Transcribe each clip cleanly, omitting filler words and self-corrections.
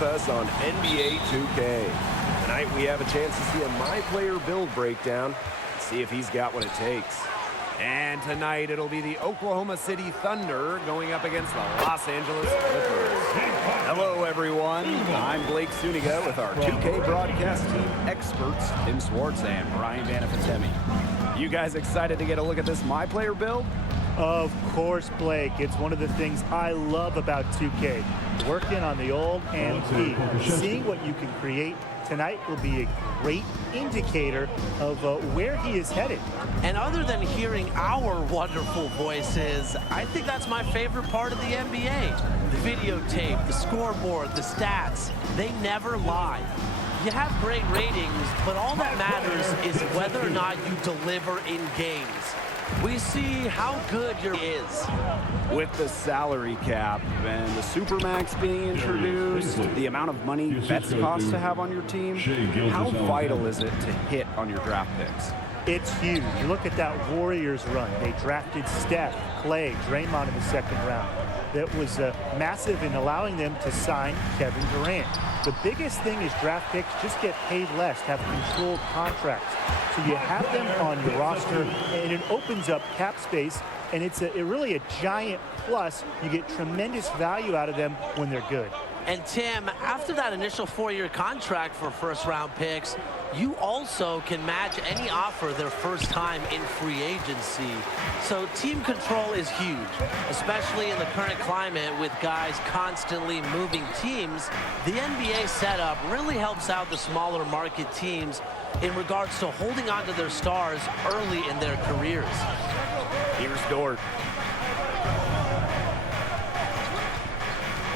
with us on NBA 2K. Tonight we have a chance to see a My Player build breakdown and see if he's got what it takes. And tonight it'll be the Oklahoma City Thunder going up against the Los Angeles Clippers. Hello everyone, I'm Blake Suniga with our 2K broadcast team experts, Tim Swartz and Brian Vanafantemi. You guys excited to get a look at this My Player build? Of course, Blake. It's one of the things I love about 2K. Working on the old MP, seeing what you can create tonight will be a great indicator of where he is headed. And other than hearing our wonderful voices, I think that's my favorite part of the NBA. The videotape, the scoreboard, the stats, they never lie. You have great ratings, but all that matters is whether or not you deliver in games. We see how good your is. With the salary cap and the Supermax being introduced, the amount of money bets cost to have on your team, how vital is it to hit on your draft picks? It's huge. You look at that Warriors run. They drafted Steph, Clay, Draymond in the second round. That was massive in allowing them to sign Kevin Durant. The biggest thing is draft picks just get paid less, have controlled contracts. So you have them on your roster, and it opens up cap space, and it's really a giant plus. You get tremendous value out of them when they're good. And Tim, after that initial 4-year contract for first-round picks, you also can match any offer their first time in free agency. So team control is huge, especially in the current climate with guys constantly moving teams. The NBA setup really helps out the smaller market teams in regards to holding on to their stars early in their careers. Here's Dort.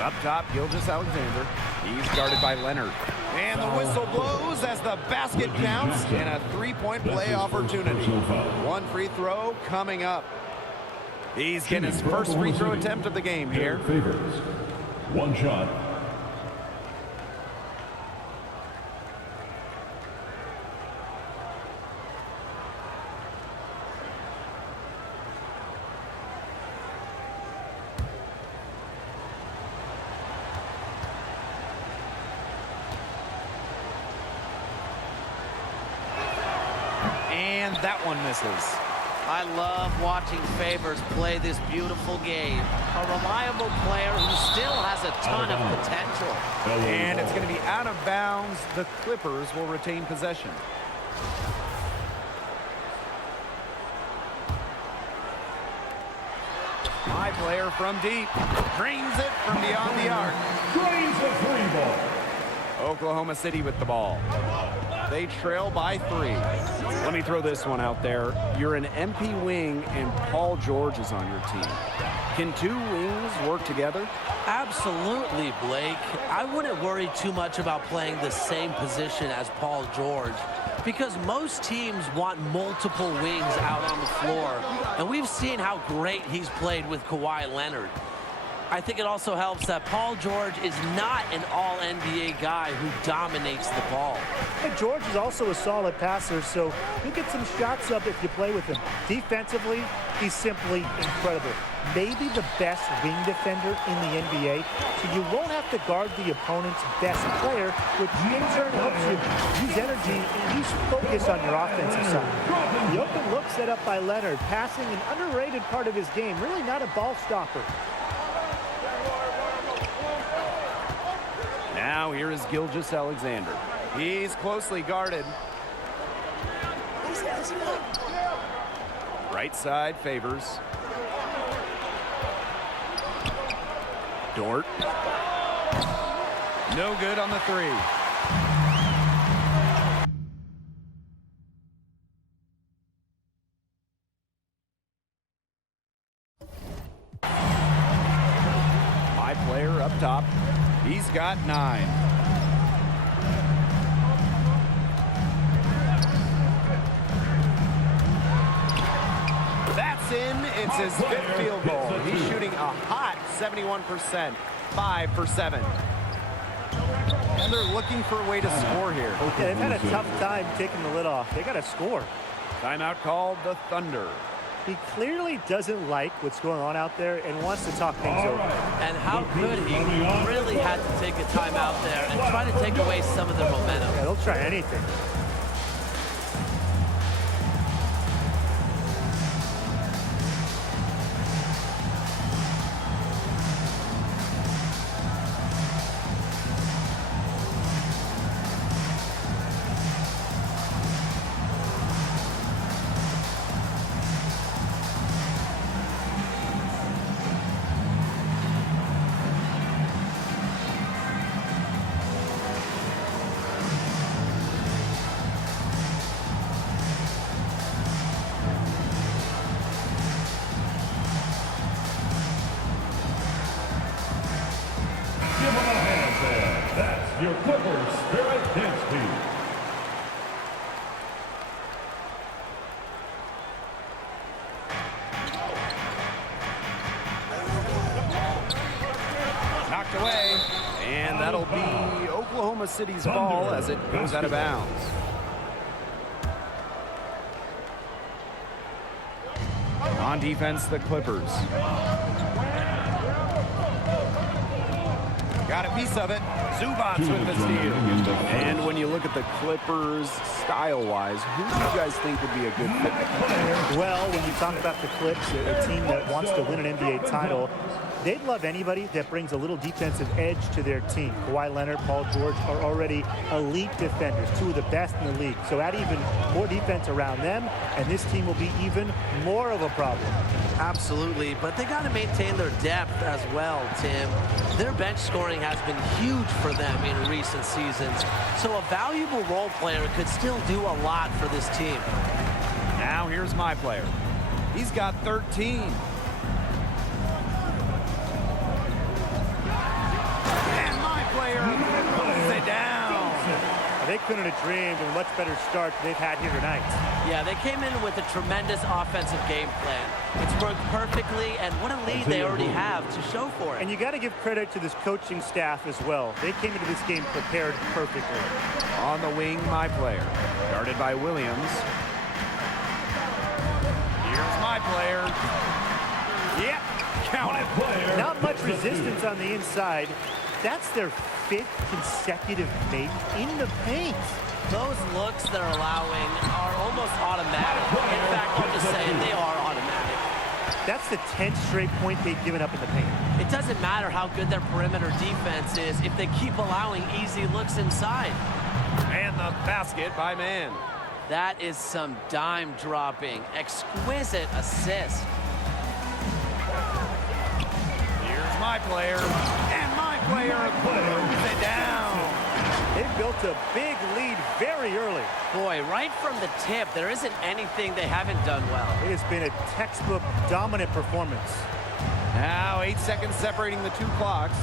Up top, Gilgeous-Alexander. He's guarded by Leonard. And the whistle blows as the basket counts and a three-point play opportunity. One free throw coming up. He's getting his first free throw attempt of the game here. Favors. One shot. And that one misses. I love watching Favors play this beautiful game. A reliable player who still has a ton of potential. And it's going to be out of bounds. The Clippers will retain possession. My player from deep. Drains it from beyond the arc. Drains the three ball. Oklahoma City with the ball. They trail by 3. Let me throw this one out there. You're an MP wing and Paul George is on your team. Can 2 wings work together? Absolutely, Blake. I wouldn't worry too much about playing the same position as Paul George because most teams want multiple wings out on the floor, and we've seen how great he's played with Kawhi Leonard. I think it also helps that Paul George is not an all-NBA guy who dominates the ball. And George is also a solid passer, so you'll get some shots up if you play with him. Defensively, he's simply incredible. Maybe the best wing defender in the NBA, so you won't have to guard the opponent's best player, which in turn helps you use energy and use focus on your offensive side. The open look set up by Leonard, passing an underrated part of his game, really not a ball stopper. Now here is Gilgeous-Alexander. He's closely guarded. Right side Favors. Dort. No good on the 3. My player up top. He's got 9. That's in. It's his 5th field goal. He's shooting a hot 71%, 5 for 7. And they're looking for a way to score here. Yeah, they've had a tough time taking the lid off. They got to score. Timeout called the Thunder. He clearly doesn't like what's going on out there and wants to talk things over. And how could he? Really had to take a time out there and try to take away some of their momentum. Yeah, they'll try anything. Give him a hand there. That's your Clippers Spirit Dance Team. Knocked away, and that'll be Oklahoma City's ball as it goes out of bounds. On defense, the Clippers. Got a piece of it. Zubats with the steal. And when you look at the Clippers style-wise, who do you guys think would be a good fit? Well, when you talk about the Clips, a team that wants to win an NBA title, they'd love anybody that brings a little defensive edge to their team. Kawhi Leonard, Paul George are already elite defenders, two of the best in the league. So add even more defense around them, and this team will be even more of a problem. Absolutely, but they got to maintain their depth as well, Tim. Their bench scoring has been huge for them in recent seasons, so a valuable role player could still do a lot for this team. Now here's my player. He's got 13. And my player pulls it down. They couldn't have dreamed of a much better start they've had here tonight. Yeah, they came in with a tremendous offensive game plan. It's worked perfectly, and what a lead they already have to show for it. And you got to give credit to this coaching staff as well. They came into this game prepared perfectly. On the wing, my player. Guarded by Williams. Here's my player. Yep, count it. Not much resistance on the inside. That's their 5th consecutive make in the paint. Those looks they're allowing are almost automatic. In fact, I'll just say they are automatic. That's the 10th straight point they've given up in the paint. It doesn't matter how good their perimeter defense is if they keep allowing easy looks inside. And the basket by Man. That is some dime dropping. Exquisite assist. Here's my player. And my player throws it down. They built a big lead very early. Boy, right from the tip, there isn't anything they haven't done well. It has been a textbook dominant performance. Now 8 seconds separating the two clocks.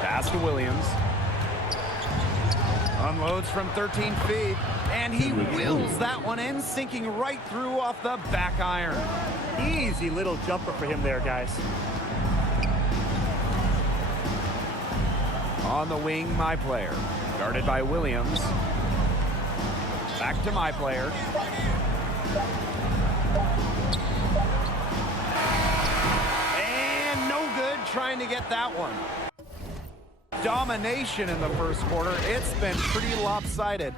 Pass to Williams. Unloads from 13 feet. And he wheels that one in, sinking right through off the back iron. Easy little jumper for him there, guys. On the wing, my player. Guarded by Williams. Back to my player. And no good trying to get that one. Domination in the first quarter. It's been pretty lopsided.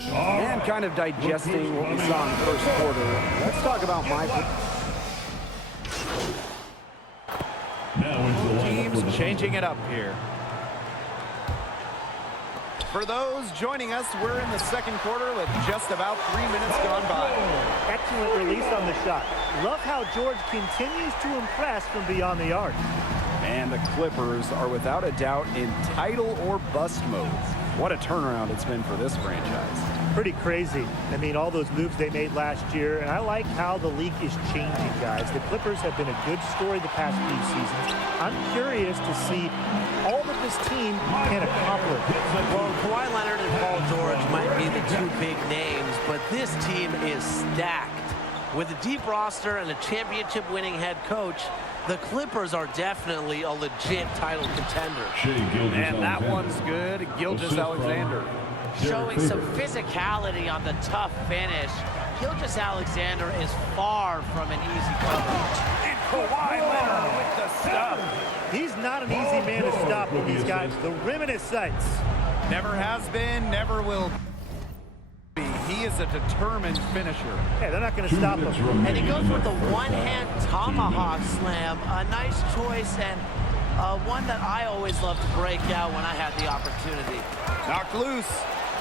And kind of digesting what we saw in the first quarter. Let's talk about my Now into the lineup for the teams changing it up here. For those joining us, we're in the second quarter with just about 3 minutes gone by. Excellent release on the shot. Love how George continues to impress from beyond the arc. And the Clippers are without a doubt in title or bust mode. What a turnaround it's been for this franchise. Pretty crazy. I mean, all those moves they made last year, and I like how the league is changing, guys. The Clippers have been a good story the past few seasons. I'm curious to see all that this team can accomplish. Well, Kawhi Leonard and Paul George might be the two big names, but this team is stacked. With a deep roster and a championship-winning head coach, the Clippers are definitely a legit title contender. And that one's good. Gilgeous-Alexander. showing some physicality on the tough finish. Gilgeous-Alexander is far from an easy cover. And Kawhi Leonard with the stuff. He's not an easy man to stop with these guys. The rim in his sights. Never has been, never will be. He is a determined finisher. Hey, they're not going to stop him. And he goes with the one-hand tomahawk slam. A nice choice and one that I always love to break out when I had the opportunity. Knocked loose.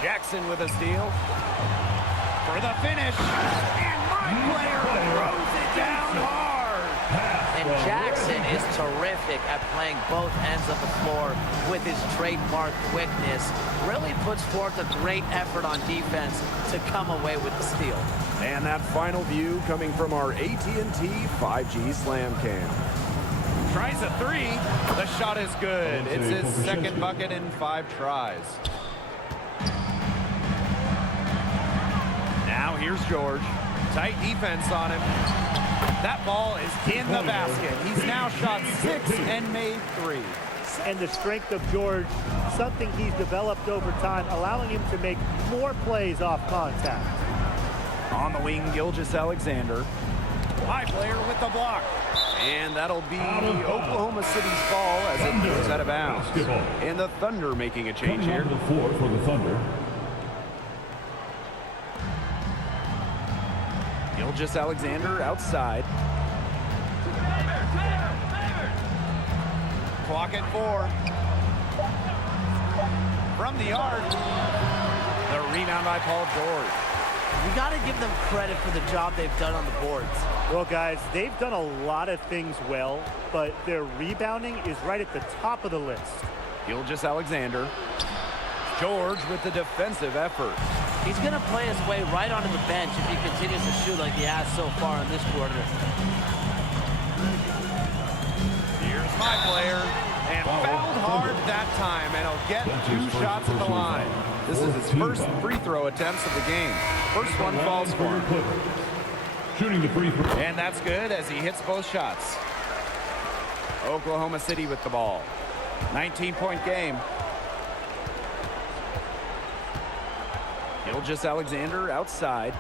Jackson with a steal. For the finish. And my player throws it down hard. And Jackson is terrific at playing both ends of the floor with his trademark quickness. Really puts forth a great effort on defense to come away with the steal. And that final view coming from our AT&T 5G Slam Cam. Tries a three. The shot is good. It's his second bucket in 5 tries. Now here's George. Tight defense on him. That ball is in the basket. He's now shot 6 and made 3. And the strength of George, something he's developed over time, allowing him to make more plays off contact. On the wing, Gilgeous-Alexander. High player with the block. And that'll be Oklahoma City's ball as it goes out of bounds. And the Thunder making a change here. Coming onto the floor for the Thunder. Gilgeous-Alexander outside. Clock at 4. From the arc. The rebound by Paul George. You got to give them credit for the job they've done on the boards. Well, guys, they've done a lot of things well, but their rebounding is right at the top of the list. Gilgeous-Alexander. George with the defensive effort. He's going to play his way right onto the bench if he continues to shoot like he has so far in this quarter. Here's my player. And fouled hard that time, and he'll get 2 shots at the line. This is his first free throw attempts of the game. First one falls for him. Shooting the free throw. And that's good as he hits both shots. Oklahoma City with the ball. 19-point game. Gilgeous-Alexander outside.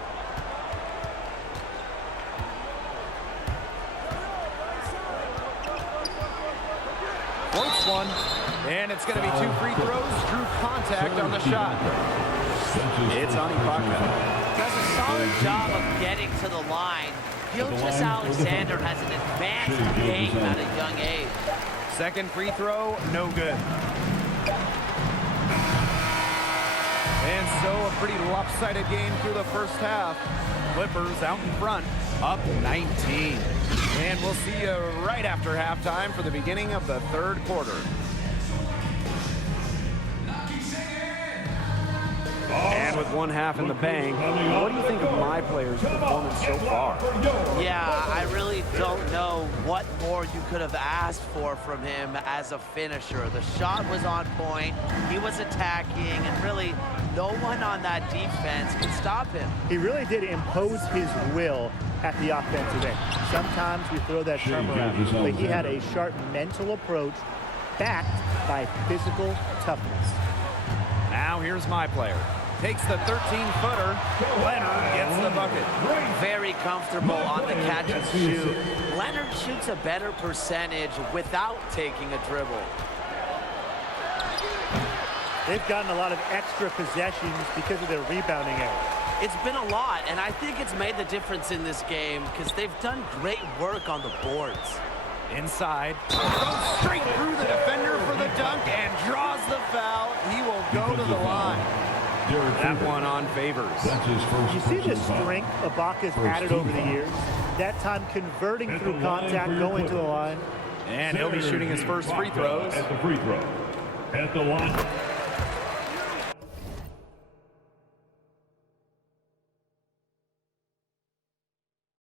Floats one, and it's going to be 2 free throws. Drew contact on the shot. It's on Ibaka. Does a solid job of getting to the line. Gilgeous-Alexander has an advanced game at a young age. Second free throw, no good. And so a pretty lopsided game through the first half. Clippers out in front, up 19. And we'll see you right after halftime for the beginning of the third quarter. And with 1 half in the bank, what do you think of my players' performance so far? Yeah, I really don't know what more you could have asked for from him as a finisher. The shot was on point, he was attacking, and really no one on that defense can stop him. He really did impose his will at the offensive end. Sometimes we throw that term around, but he had a sharp mental approach backed by physical toughness. Now here's my player. Takes the 13-footer. Leonard gets the bucket. Very comfortable on the catch and shoot. Leonard shoots a better percentage without taking a dribble. They've gotten a lot of extra possessions because of their rebounding error. It's been a lot, and I think it's made the difference in this game because they've done great work on the boards. Inside. Goes straight through the defender for the dunk and draws the foul. He will go to the line. That one on Favors. You see the strength Ibaka's added over the years? That time converting through contact, going to the line. And he'll be shooting his first free throws. At the free throw. At the line.